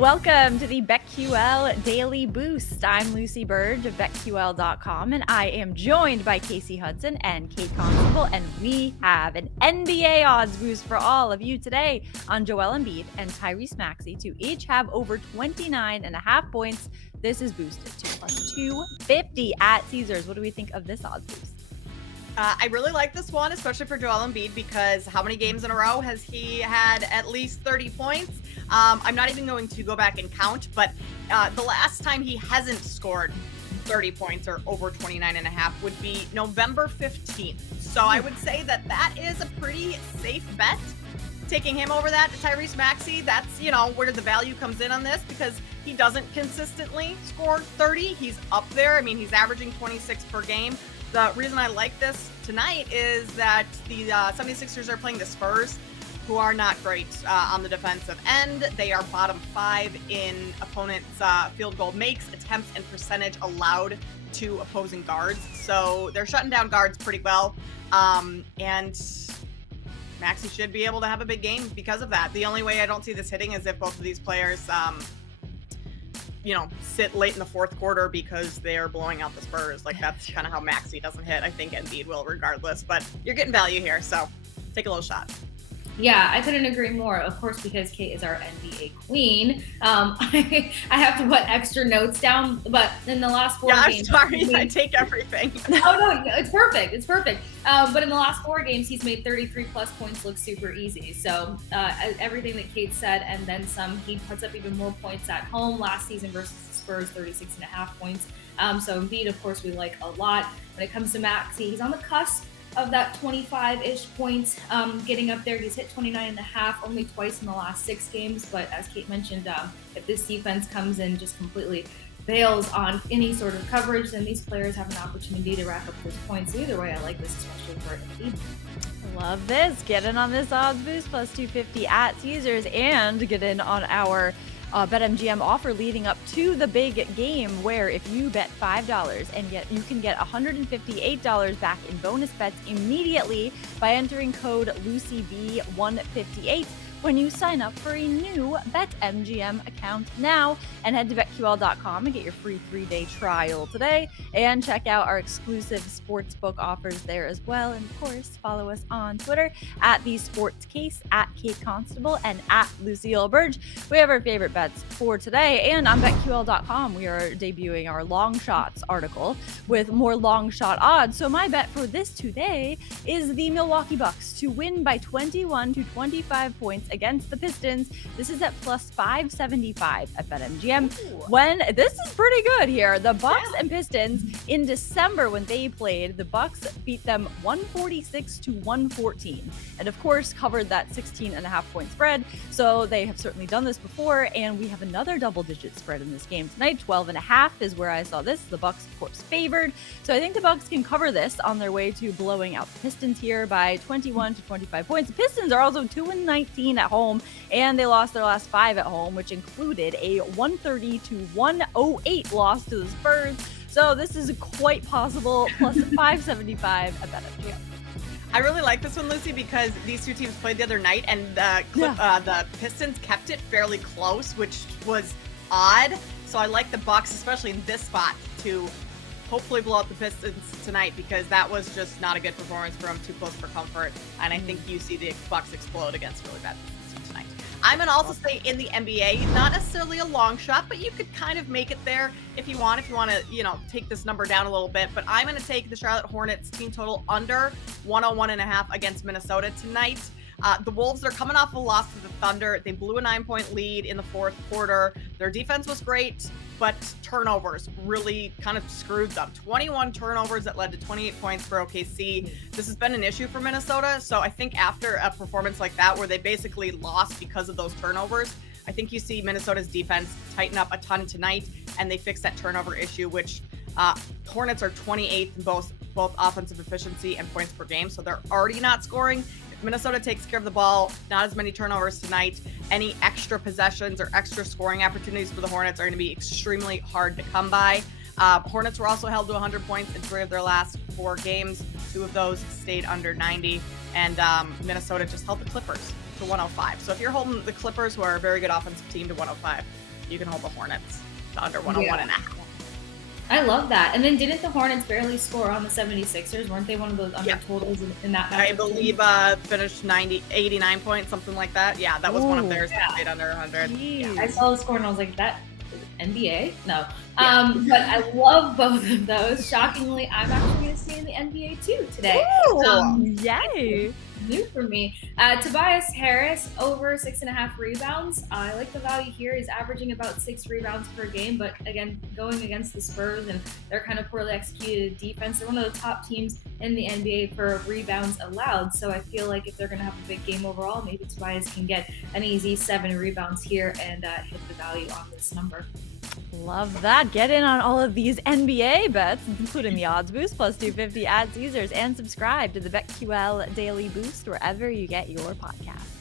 Welcome to the BetQL Daily Boost. I'm Lucy Burge of BetQL.com, and I am joined by Casey Hudson and Kate Constable, and we have an NBA odds boost for all of you today on Joel Embiid and Tyrese Maxey to each have over 29.5 points. This is boosted to plus 250 at Caesars. What do we think of this odds boost? I really like this one, especially for Joel Embiid, because how many games in a row has he had at least 30 points? I'm not even going to go back and count, but the last time he hasn't scored 30 points or over 29.5 would be November 15th. So I would say that that is a pretty safe bet. Taking him over that, Tyrese Maxey, that's, where the value comes in on this, because he doesn't consistently score 30. He's up there. I mean, he's averaging 26 per game. The reason I like this tonight is that the 76ers are playing the Spurs, who are not great on the defensive end. They are bottom 5 in opponents' field goal makes, attempts, and percentage allowed to opposing guards. So they're shutting down guards pretty well. And Maxey should be able to have a big game because of that. The only way I don't see this hitting is if both of these players sit late in the fourth quarter because they're blowing out the Spurs. Like, that's kind of how Maxey doesn't hit. I think Embiid will regardless, but you're getting value here, so take a little shot. Yeah, I couldn't agree more. Of course, because Kate is our NBA queen. I have to put extra notes down, but in the last 4 games... Yeah, I'm sorry. I take everything. No, it's perfect. It's perfect. But in the last 4 games, he's made 33-plus points look super easy. So everything that Kate said, and then some, he puts up even more points at home. Last season versus the Spurs, 36.5 points. So Embiid, of course, we like a lot. When it comes to Maxey, he's on the cusp of that 25-ish points, getting up there. He's hit 29.5 only twice in the last 6 games. But as Kate mentioned, if this defense comes in just completely bails on any sort of coverage, then these players have an opportunity to rack up those points. So either way, I like this, especially for Embiid. Love this. Get in on this odds boost plus 250 at Caesars, and get in on our BetMGM offer leading up to the big game, where if you bet $5 and you can get $158 back in bonus bets immediately by entering code LucyB158 when you sign up for a new BetMGM account now. And head to BetQL.com and get your free 3-day trial today, and check out our exclusive sportsbook offers there as well. And of course, follow us on Twitter at The Sports Case, at Kate Constable, and at Lucille Burge. We have our favorite bets for today, and on BetQL.com we are debuting our long shots article with more long shot odds. So my bet for this today is the Milwaukee Bucks to win by 21 to 25 points against the Pistons. This is at plus 575 at BetMGM. When this is pretty good here. The Bucks and Pistons in December, when they played, the Bucks beat them 146 to 114, and of course covered that 16.5 point spread. So they have certainly done this before, and we have another double-digit spread in this game tonight. 12.5 is where I saw this. The Bucks, of course, favored. So I think the Bucks can cover this on their way to blowing out the Pistons here by 21 to 25 points. The Pistons are also 2-19 at home, and they lost their last 5 at home, which included a 130 to 108 loss to the Spurs. So this is quite possible. Plus 575 at BetMGM. I really like this one, Lucy, because these two teams played the other night, and the Pistons kept it fairly close, which was odd. So I like the Bucks, especially in this spot, to hopefully blow out the Pistons tonight, because that was just not a good performance for them, too close for comfort. And I think you see the Bucks explode against really bad Pistons tonight. I'm going to also say in the NBA, not necessarily a long shot, but you could kind of make it there if you want to, take this number down a little bit. But I'm going to take the Charlotte Hornets team total under 101.5 against Minnesota tonight. The Wolves are coming off a loss to the Thunder. They blew a 9-point lead in the fourth quarter. Their defense was great, but turnovers really kind of screwed them. 21 turnovers that led to 28 points for OKC. This has been an issue for Minnesota. So I think after a performance like that, where they basically lost because of those turnovers, I think you see Minnesota's defense tighten up a ton tonight, and they fix that turnover issue, which Hornets are 28th in both offensive efficiency and points per game. So they're already not scoring. Minnesota takes care of the ball, not as many turnovers tonight. Any extra possessions or extra scoring opportunities for the Hornets are going to be extremely hard to come by. Hornets were also held to 100 points in 3 of their last 4 games. 2 of those stayed under 90. And Minnesota just held the Clippers to 105. So if you're holding the Clippers, who are a very good offensive team, to 105, you can hold the Hornets to under 101.5. I love that. And then didn't the Hornets barely score on the 76ers? Weren't they one of those under totals in that matchup? I believe finished 89 points, something like that. Yeah, that was one of theirs that stayed under 100. Yeah. I saw the score and I was like, that NBA? No. But I love both of those. Shockingly, I'm actually going to stay in the NBA too today. Yay! New for me. Tobias Harris over 6.5 rebounds. I like the value here. He's averaging about 6 rebounds per game, but again, going against the Spurs and their kind of poorly executed defense, they're one of the top teams in the NBA for rebounds allowed. So I feel like if they're going to have a big game overall, maybe Tobias can get an easy 7 rebounds here and hit the value on this number. Love that. Get in on all of these NBA bets, including the odds boost plus 250 at Caesars, and subscribe to the BetQL Daily Boost wherever you get your podcasts.